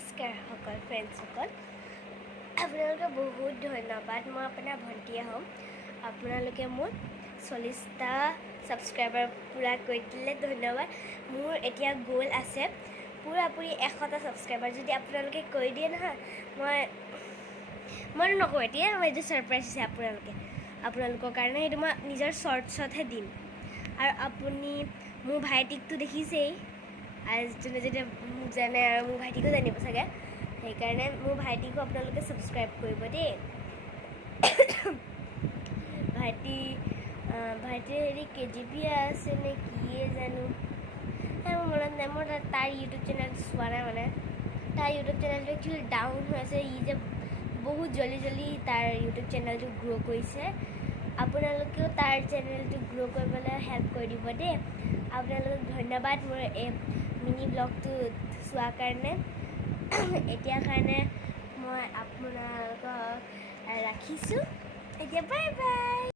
নমস্কাৰ সকল ফ্ৰেণ্ডসকল, আপোনালোকে বহুত ধন্যবাদ। মই আপোনাৰ ভণ্টিয়ে হ'ম। আপোনালোকে মোৰ 40টা ছাবস্ক্ৰাইবাৰ পূৰা কৰি দিলে ধন্যবাদ। মোৰ এতিয়া গ'ল আছে পূৰাপূৰি 100টা ছাবস্ক্ৰাইবাৰ। যদি আপোনালোকে কৰি দিয়ে নহয়, মই নকওঁ এতিয়া, এইটো ছাৰপ্ৰাইজ আছে আপোনালোকৰ কাৰণে। সেইটো মই নিজৰ শ্বৰ্টছতহে দিম। আৰু আপুনি মোৰ ভাইটিকটো দেখিছেই, আৰু যোনে যেতিয়া মোক জানে আৰু মোৰ ভাইটিকো জানিব চাগে, সেইকাৰণে মোৰ ভাইটিকো আপোনালোকে ছাবস্ক্ৰাইব কৰিব দেই। ভাইটিৰ হেৰি KGP আছে নে কিয়ে জানো, মোৰ মনত নাই। মই তাৰ ইউটিউব চেনেল চোৱা নাই, মানে তাৰ ইউটিউব চেনেলটো একচুৱেলি ডাউন হৈ আছে। যে বহুত জল্দি তাৰ ইউটিউব চেনেলটো গ্ৰ' কৰিছে। আপোনালোকেও তাৰ চেনেলটো গ্ৰ' কৰিবলৈ হেল্প কৰি দিব দেই। আপোনালোকক ধন্যবাদ মোৰ এই মিনি ব্লগটো চোৱাৰ কাৰণে। এতিয়াৰ কাৰণে মই আপোনালোকক ৰাখিছোঁ। এতিয়া বাই বাই।